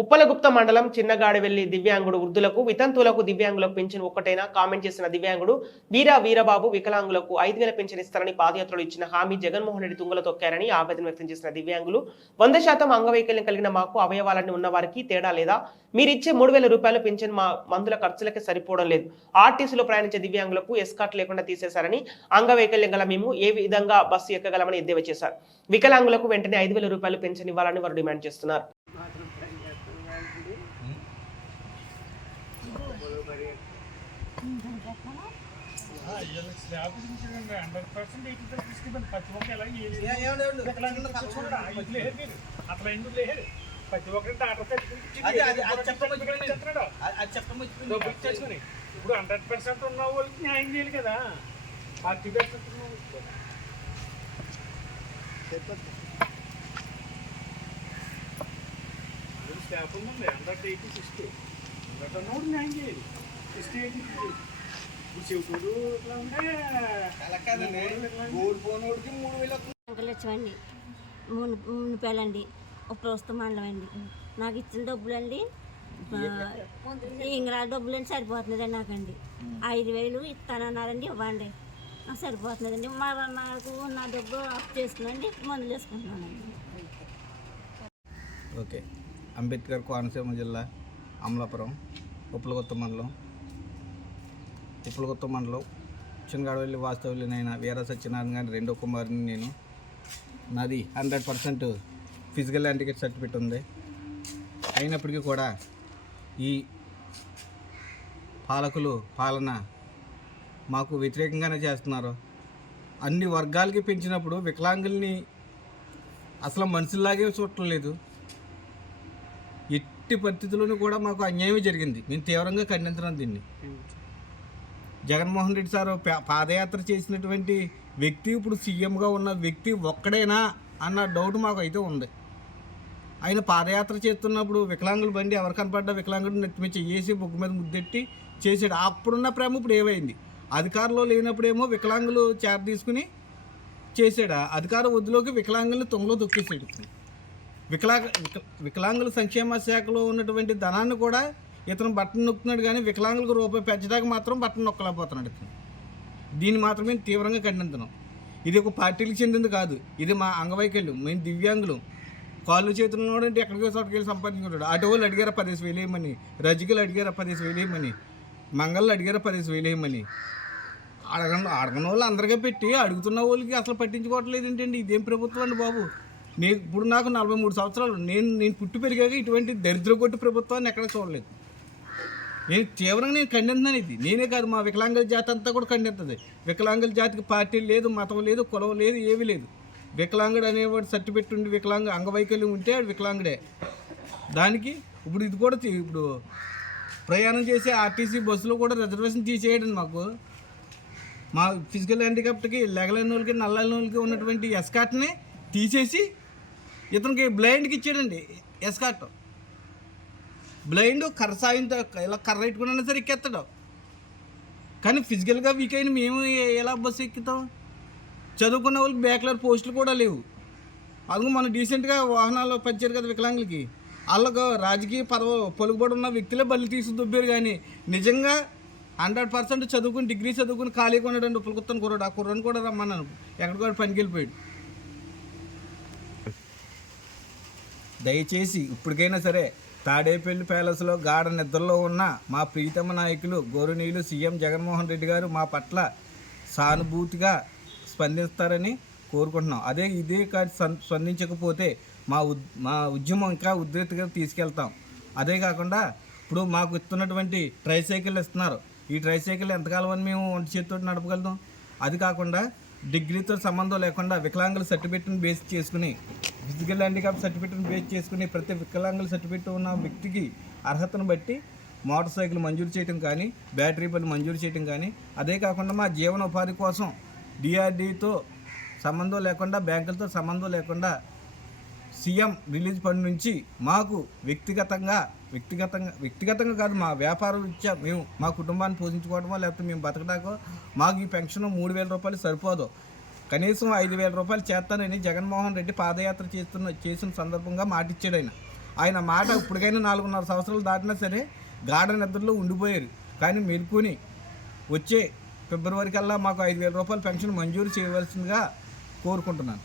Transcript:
ఉప్పలగుప్త మండలం చిన్నగాడివెల్లి దివ్యాంగుడు వృద్ధులకు వితంతువులకు దివ్యాంగులకు పెన్షన్ ఒక్కటైనా కామెంట్ చేసిన దివ్యాంగుడు వీరా వీరబాబు వికలాంగులకు ఐదు వేల పెన్షన్ ఇస్తారని పాదయాత్రలో ఇచ్చిన హామీ జగన్మోహన్ రెడ్డి తుంగలో తొక్కారని ఆవేదన వ్యక్తం చేసిన దివ్యాంగులు. వంద శాతం అంగవైకల్యం కలిగిన మాకు అవయవాలన్నీ ఉన్న వారికి తేడా లేదా? మీరిచ్చే మూడు వేల రూపాయల పెన్షన్ మా మందుల ఖర్చులకే సరిపోవడం లేదు. ఆర్టీసీలో ప్రయాణించే దివ్యాంగులకు ఎస్కాట్ లేకుండా తీసేశారని అంగవైకల్యం గల మేము ఏ విధంగా బస్సు ఎక్కగలమని ఎద్దేవా చేశారు. వికలాంగులకు వెంటనే ఐదు వేల రూపాయలు పెన్షన్ ఇవ్వాలని వారు డిమాండ్ చేస్తున్నారు హండ్రెడ్ పర్సెంట్ ఎయిటీ తీసుకుంటాను ప్రతి ఒక్క ఎలా అట్లా ఎందుకు లేదు ప్రతి ఒక్కరి డాక్టర్ అది- అది- అది చెప్పమని చెప్తున్నాడు అది- అది చెప్పమని డబ్బులు చేసుకుని ఇప్పుడు హండ్రెడ్ పర్సెంట్ ఉన్న వాళ్ళకి న్యాయం చేయాలి కదా ఫార్టీ పర్సెంట్ ఉన్న వాళ్ళకి. ఇప్పుడు స్టాఫ్ ఉందండి హండ్రెడ్ ఎయిటీ సిక్స్టీ హండ్రెడ్ ఉన్నప్పుడు న్యాయం చేయాలి చూడండి ఎయిటీ మునిపేలండి ప్రస్తుతం మండలం అండి నాకు ఇచ్చిన డబ్బులు అండి ఇంగ్లా డబ్బులు అండి సరిపోతుందండి నాకండి. ఐదు వేలు ఇస్తానన్నారండి ఇవ్వండి. నాకు అండి మా నాకు నా డబ్బు ఆఫ్ చేసుకున్నాండి మందులు వేసుకుంటున్నానండి ఓకే. అంబేద్కర్ కోనసీమ జిల్లా అమలాపురం ఉప్పలగొత్త మండలం ఉప్పులగొత్త మండలం చిన్నగాడవల్లి వాస్తవులైన వీర సత్యనారాయణ గారి రెండో కుమారుని నేను. నాది hundred percent physical handicapped certificate ఉంది. అయినప్పటికీ కూడా ఈ పాలకులు పాలన మాకు వ్యతిరేకంగానే చేస్తున్నారు. అన్ని వర్గాలకి పెంచినప్పుడు వికలాంగుల్ని అసలు మనుషుల్లాగే చూడటం లేదు. ఎట్టి పరిస్థితుల్లోనూ కూడా మాకు అన్యాయం జరిగింది. మేము తీవ్రంగా ఖండించడం దీన్ని. జగన్మోహన్ రెడ్డి సార్ పాదయాత్ర చేసినటువంటి వ్యక్తి ఇప్పుడు సీఎంగా ఉన్న వ్యక్తి ఒక్కడేనా అన్న డౌట్ మాకు అయితే ఉంది. ఆయన పాదయాత్ర చేస్తున్నప్పుడు వికలాంగుల బండి ఎవరు కనపడ్డా వికలాంగుడు నెత్తి మీద చేసి బొగ్గు మీద ముద్దెట్టి చేసాడు అప్పుడున్న ప్రేమ ఇప్పుడు ఏమైంది? అధికారంలో లేనప్పుడేమో వికలాంగులు చేర తీసుకుని చేసాడు అధికార వద్దులోకి వికలాంగుల్ని తొంగలో తొక్కేసాడు వికలాంగ వికలాంగుల సంక్షేమ శాఖలో ఉన్నటువంటి ధనాన్ని కూడా ఇతను బట్టను నొక్కుతున్నాడు కానీ వికలాంగులకు రూపాయి పెంచడానికి మాత్రం బట్టను నొక్కలేకపోతున్నాడు ఇతను. దీన్ని మాత్రమే తీవ్రంగా ఖండించడం ఇది ఒక పార్టీలకు చెందింది కాదు. ఇది మా అంగవైకల్యం. మేము దివ్యాంగులు. కాళ్ళు చేతులు ఉన్నవాడంటే ఎక్కడికో చోటుకి వెళ్ళి సంపాదించుకుంటాడు. అటు వాళ్ళు అడిగారు పదేసి వేలేయమని రజికలు అడిగారు పదేసి వేలేయమని మంగళ్ళు అడిగారు పదేసి వేలేయమని అడగ అడగని వాళ్ళు అందరికీ పెట్టి అడుగుతున్న వాళ్ళకి అసలు పట్టించుకోవట్లేదు ఏంటండి? ఇదేం ప్రభుత్వం అండి బాబు? నేను ఇప్పుడు నాకు నలభై మూడు సంవత్సరాలు. నేను నేను పుట్టి పెరిగాక ఇటువంటి దరిద్ర కొట్టి ప్రభుత్వాన్ని ఎక్కడ చూడలేదు. నేను తీవ్రంగా నేను ఖండిస్తున్నాను ఇది. నేనే కాదు మా వికలాంగుల జాతి అంతా కూడా ఖండిస్తుంది వికలాంగుల జాతికి పార్టీ లేదు మతం లేదు కులం లేదు ఏమీ లేదు. వికలాంగుడు అనేవాడు సర్టిఫికెట్ ఉండి వికలాంగ అంగవైకల్యం ఉంటే వికలాంగుడే. దానికి ఇప్పుడు ఇది కూడా ఇప్పుడు ప్రయాణం చేసే ఆర్టీసీ బస్సులో కూడా రిజర్వేషన్ తీసేయడం మాకు. మా ఫిజికల్ హ్యాండిక్యాప్ట్కి లెగలేని వాళ్ళకి నల్లని వాళ్ళకి ఉన్నటువంటి ఎస్కాట్ని తీసేసి ఇతనికి బ్లైండ్కి ఇచ్చాడండి ఎస్కాట్. బ్లైండ్ కర్ర సాయంతో ఇలా కర్ర పెట్టుకున్నా సరే ఎక్కేస్తాడు. కానీ ఫిజికల్గా వీక్ అయిన మేము ఎలా బస్సు ఎక్కుతాం? చదువుకున్న వాళ్ళకి బ్యాక్లర్ పోస్టులు కూడా లేవు. అందుకు మనం డీసెంట్గా వాహనాలు పంచారు కదా వికలాంగులకి. వాళ్ళకు రాజకీయ పదవ పొలుగుబడి ఉన్న వ్యక్తులే బలి తీసి దుబ్బారు కానీ నిజంగా హండ్రెడ్ పర్సెంట్ చదువుకుని డిగ్రీ చదువుకుని ఖాళీగా ఉన్నాడు పులుకుత్తని కుర్రాడు ఆ కుర్రాన్ని కూడా రమ్మన్నాను. ఎక్కడికో పనికి వెళ్ళిపోయాడు. దయచేసి ఇప్పటికైనా సరే తాడేపల్లి ప్యాలెస్లో గాఢ నిద్రలో ఉన్న మా ప్రీతమ నాయకులు గౌరవనీయులు సీఎం జగన్మోహన్ రెడ్డి గారు మా పట్ల సానుభూతిగా స్పందిస్తారని కోరుకుంటున్నాం. అదే ఇదే కాదు స్పందించకపోతే మా ఉద్ మా ఉద్యమం ఇంకా ఉద్రిక్తగా తీసుకెళ్తాం. అదే కాకుండా ఇప్పుడు మాకు ఇస్తున్నటువంటి ట్రైసైకిల్ ఇస్తున్నారు. ఈ ట్రైసైకిల్ ఎంతకాలం అని మేము ఒంటి చేతితో నడపగలుగుతాం? అది కాకుండా డిగ్రీతో సంబంధం లేకుండా వికలాంగుల సర్టిఫికెట్ని బేస్ చేసుకుని ఫిజికల్ హ్యాండిక్యాప్ సర్టిఫికేట్ను బేస్ చేసుకుని ప్రతి వికలాంగుల సర్టిఫికెట్ ఉన్న వ్యక్తికి అర్హతను బట్టి మోటార్ సైకిల్ మంజూరు చేయడం కానీ బ్యాటరీ పని మంజూరు చేయడం కానీ అదే కాకుండా మా జీవనోపాధి కోసం డిఆర్డీతో సంబంధం లేకుండా బ్యాంకులతో సంబంధం లేకుండా సీఎం రిలీజ్ ఫండ్ నుంచి మాకు వ్యక్తిగతంగా వ్యక్తిగతంగా వ్యక్తిగతంగా కాదు మా వ్యాపారం ఇచ్చా మేము మా కుటుంబాన్ని పోషించుకోవడమో లేకపోతే మేము బతకడాకో మాకు ఈ పెన్షన్ మూడు వేల రూపాయలు సరిపోదు. కనీసం ఐదు వేల రూపాయలు చేస్తానని జగన్మోహన్ రెడ్డి పాదయాత్ర చేస్తున్న చేసిన సందర్భంగా మాటిచ్చాడు ఆయన. ఆయన మాట ఇప్పటికైనా నాలుగున్నర సంవత్సరాలు దాటినా సరే గాఢ నిద్రలో ఉండిపోయారు. కానీ మెలుకుని వచ్చే ఫిబ్రవరి కల్లా మాకు ఐదు వేల రూపాయల పెన్షన్ మంజూరు చేయవలసిందిగా కోరుకుంటున్నాను.